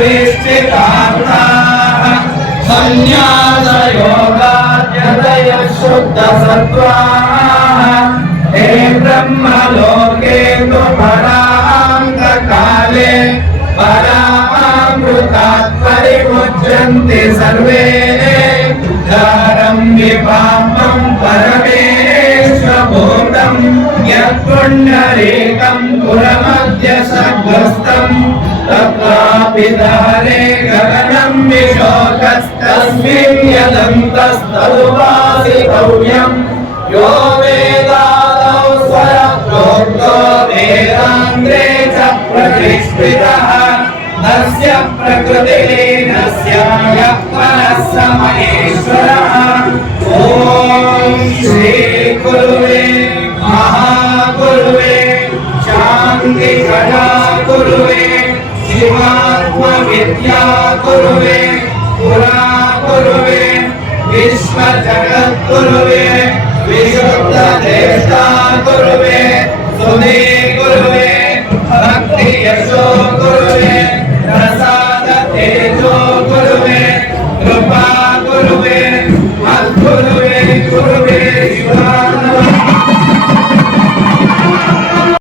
सर्वेष्टितार्थाः संन्यासयोगाद्यतयः शुद्धसत्त्वाः हे ब्रह्मलोके तु परान्तकाले परामृतात् परिमुच्यन्ते सर्वे दारं विपापं परमेश्वभूतं यत्पुण्डरीकं पुरमध्यसग्रस्तं तत्रापि दहरे गगनं विशोकस्तस्मिन् यदन्तस्तदुपासितव्यं यो वेदादौ स्वरप्रोक्तो वेदान्ते च प्रतिष्ठितः तस्य प्रकृतिलीनस्य यः परः स महेश्वरः ॐ श्री गुरुवे महागुरुवे शान्तिकरा गुरुवे शिवात्मविद्या गुरुवे पुरा गुरुवे विश्वजगद्गुरुवे विशुद्धदेष्टा गुरुवे सुधे गुरुवे भक्ति यशो